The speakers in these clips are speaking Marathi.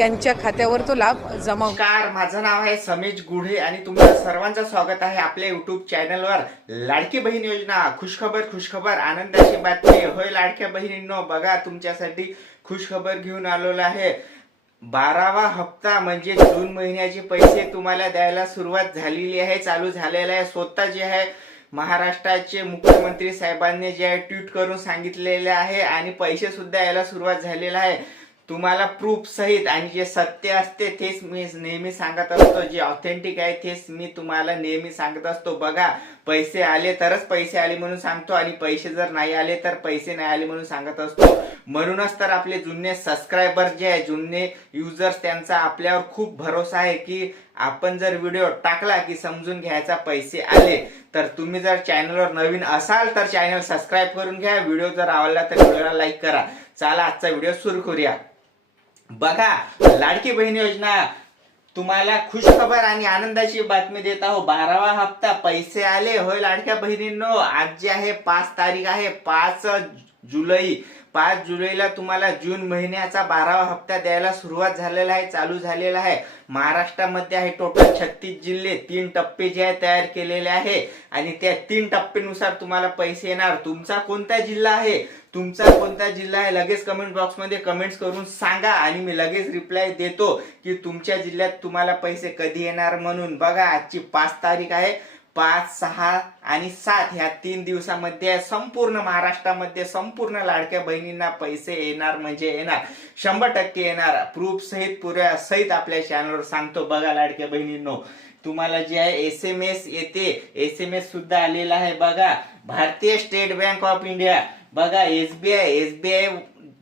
त्यांच्या खात्यावर तो लाभ जमा नमस्कार माझं नाव आहे समीज गुढे आणि तुमचं सर्वांचं स्वागत आहे आपल्या युट्यूब चॅनलवर लाडकी बहीण योजना खुशखबर खुशखबर आनंदाची बातमी. होय लाडक्या बहिणींनो बघा तुमच्यासाठी खुशखबर घेऊन आलेलो आहे. बारावा हप्ता म्हणजे जून महिन्याचे पैसे तुम्हाला द्यायला सुरुवात झालेली आहे चालू झालेला आहे. स्वतः जे आहे महाराष्ट्राचे मुख्यमंत्री साहेबांनी जे आहे ट्विट करून सांगितलेले आहे आणि पैसे सुद्धा यायला सुरुवात झालेला आहे. तुम्हाला प्रूफ सहित आणि जे सत्य असते तेच मी नेहमी सांगत असतो. जे ऑथेंटिक आहे तेच मी तुम्हाला नेहमी सांगत असतो. बघा पैसे आले तरच पैसे आले म्हणून सांगतो आणि पैसे जर नाही आले तर पैसे नाही आले म्हणून सांगत असतो. म्हणूनच तर आपले जुने सबस्क्रायबर जे आहे जुने युजर्स त्यांचा आपल्यावर खूप भरोसा आहे की आपण जर व्हिडिओ टाकला की समजून घ्यायचा पैसे आले तर तुम्ही जर चॅनलवर नवीन असाल तर चॅनल सबस्क्राईब करून घ्या. व्हिडिओ जर आवडला तर व्हिडिओला लाईक करा. चला आजचा व्हिडिओ सुरू करूया. बघा लाडकी बहीण योजना तुम्हाला खुश खबर आणि आनंदाची बातमी देत आहो. बारावा हप्ता पैसे आले. होय लाडक्या बहिणींनो आज जे आहे पाच तारीख आहे पाच जुलै. पाच जुलैला तुम्हाला जून महिन्याचा बारावा हप्ता द्यायला सुरुवात झालेला आहे चालू झालेला आहे. महाराष्ट्रामध्ये आहे टोटल छत्तीस जिल्हे तीन टप्पे जे आहे तयार केलेले आहे. आणि त्या तीन टप्पेनुसार तुम्हाला पैसे येणार. तुमचा कोणता जिल्हा आहे? तुमचा कोणता जिल्हा आहे? लगेच कमेंट बॉक्समध्ये कमेंट्स करून सांगा आणि मी लगेच रिप्लाय देतो की तुमच्या जिल्ह्यात तुम्हाला पैसे कधी येणार म्हणून. बघा आजची पाच तारीख आहे. पाच सहा आणि सात ह्या तीन दिवसामध्ये संपूर्ण महाराष्ट्रामध्ये संपूर्ण लाडक्या बहिणींना पैसे येणार म्हणजे येणार. शंभर टक्के येणार. प्रूफ सहित पुऱ्या सहित आपल्या चॅनलवर सांगतो बघा लाडक्या बहिणींनो. तुम्हाला जे आहे एस एम एस येते. एस एम एस सुद्धा आलेला आहे बघा. भारतीय स्टेट बँक ऑफ इंडिया. बघा एसबीआय एसबीआय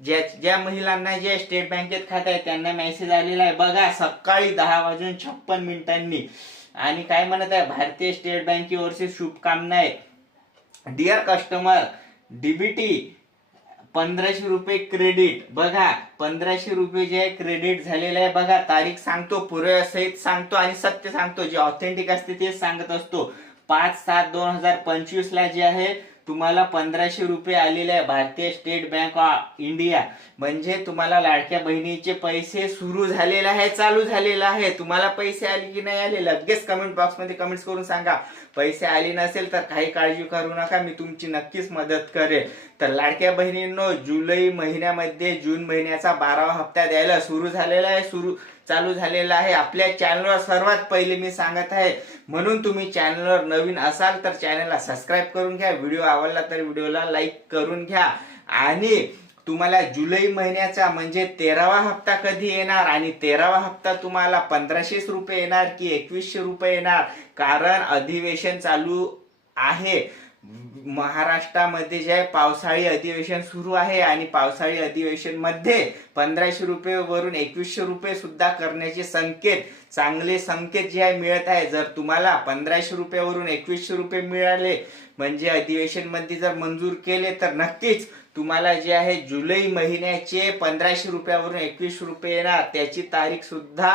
ज्या ज्या महिलांना जे स्टेट बँकेत खात आहे त्यांना मेसेज आलेला आहे. बघा सकाळी दहा वाजून छप्पन मिनिटांनी. आणि काय म्हणत आहे भारतीय स्टेट बँकेवरची शुभकामना आहे. डिअर कस्टमर डीबीटी पंधराशे रुपये क्रेडिट बघा पंधराशे रुपये जे आहे क्रेडिट झालेलं आहे. बघा तारीख सांगतो पुरे सांगतो आणि सत्य सांगतो. जे ऑथेंटिक असते तेच सांगत असतो. पाच सात दोन हजार पंचवीस ला जे आहे तुम्हाला पंधराशे रुपये आलेले आहे भारतीय स्टेट बँक ऑफ इंडिया. म्हणजे तुम्हाला लाडक्या बहिणीचे पैसे सुरू झालेले आहे चालू झालेलं आहे. तुम्हाला पैसे आले की नाही आले लगेच कमेंट बॉक्समध्ये कमेंट्स करून सांगा. पैसे आले नसेल तर काही काळजी करू नका मी तुमची नक्कीच मदत करेल. तर लाडक्या बहिणींनो जुलै महिन्यामध्ये जून महिन्याचा बारावा हप्ता द्यायला सुरू झालेला आहे सुरू चालू झालेला आहे. आपल्या चॅनलवर सर्वात पहिले मी सांगत आहे म्हणून तुम्ही चॅनलवर नवीन असाल तर चॅनलला सबस्क्राईब करून घ्या. व्हिडिओ आवडला तर व्हिडिओला लाईक करून घ्या. आणि तुम्हाला जुलै महिन्याचा म्हणजे तेरावा हप्ता कधी येणार? आणि तेरावा हप्ता तुम्हाला पंधराशे रुपये येणार की एकवीसशे रुपये येणार? कारण अधिवेशन चालू आहे. महाराष्ट्रामध्ये जे आहे पावसाळी अधिवेशन सुरू आहे आणि पावसाळी अधिवेशनमध्ये पंधराशे रुपये वरून एकवीसशे रुपये सुद्धा करण्याचे संकेत चांगले संकेत जे आहे मिळत आहे. जर तुम्हाला पंधराशे रुपयावरून एकवीसशे रुपये मिळाले म्हणजे अधिवेशनमध्ये जर मंजूर केले तर नक्कीच तुम्हाला जे आहे जुलै महिन्याचे पंधराशे रुपयावरून एकवीस रुपये येणार. त्याची तारीख सुद्धा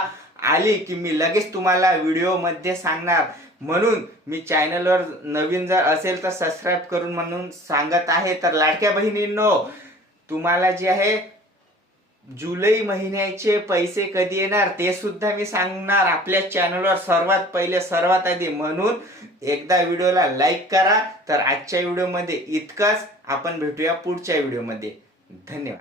आली की मी लगेच तुम्हाला व्हिडिओमध्ये सांगणार. म्हणून मी चॅनलवर नवीन जर असेल तर सबस्क्राईब करून म्हणून सांगत आहे. तर लाडक्या बहिणींनो तुम्हाला जे आहे जुलै महिन्याचे पैसे कधी येणार ते सुद्धा मी सांगणार. आपल्या चॅनलवर सर्वात पहिले सर्वात आधी म्हणून एकदा व्हिडिओला लाईक करा. तर आजच्या व्हिडिओमध्ये इतकंच. आपण भेटूया पुढच्या व्हिडिओमध्ये. धन्यवाद.